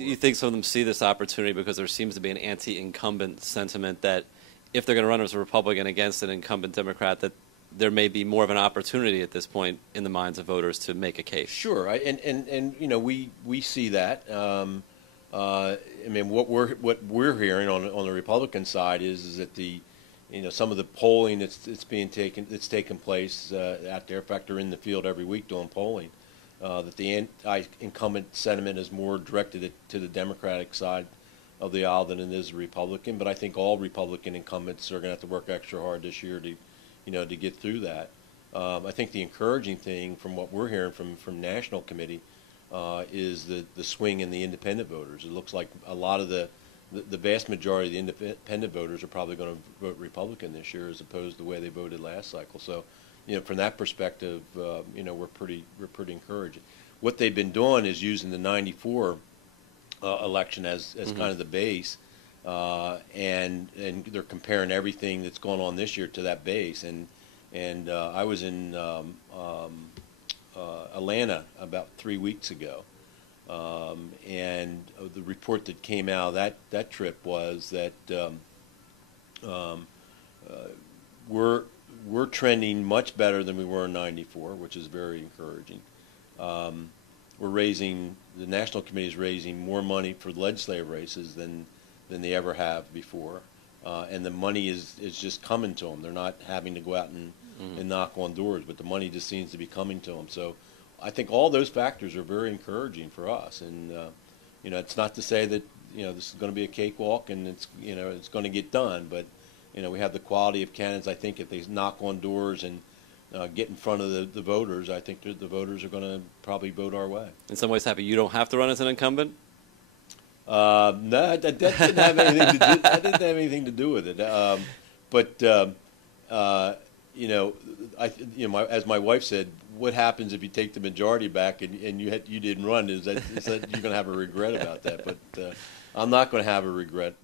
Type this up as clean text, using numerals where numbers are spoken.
you think some of them see this opportunity because there seems to be an anti-incumbent sentiment that if they're going to run as a Republican against an incumbent Democrat, that there may be more of an opportunity at this point in the minds of voters to make a case? Sure, and you know, we see that. I mean, what we're hearing on the Republican side is that some of the polling that's taken place out there. In fact, they're in the field every week doing polling. That the anti-incumbent sentiment is more directed to the Democratic side of the aisle than it is the Republican. But I think all Republican incumbents are going to have to work extra hard this year to get through that. I think the encouraging thing from what we're hearing from National Committee is the swing in the independent voters. It looks like a lot of the vast majority of the independent voters are probably going to vote Republican this year as opposed to the way they voted last cycle. So, from that perspective, we're pretty encouraged. What they've been doing is using the '94 election as kind of the base, and they're comparing everything that's going on this year to that base. And I was in Atlanta about 3 weeks ago, and the report that came out of that trip was that we're trending much better than we were in '94, which is very encouraging. The National Committee is raising more money for legislative races than they ever have before, and the money is just coming to them. They're not having to go out and knock on doors, but the money just seems to be coming to them. So I think all those factors are very encouraging for us. And it's not to say that this is going to be a cakewalk and it's going to get done, but we have the quality of candidates. I think if they knock on doors and get in front of the voters, I think the voters are going to probably vote our way. In some ways, Happy, you don't have to run as an incumbent? No, that didn't have anything to do. That didn't have anything to do with it. As my wife said, what happens if you take the majority back and you didn't run? Is that you're going to have a regret about that? But I'm not going to have a regret.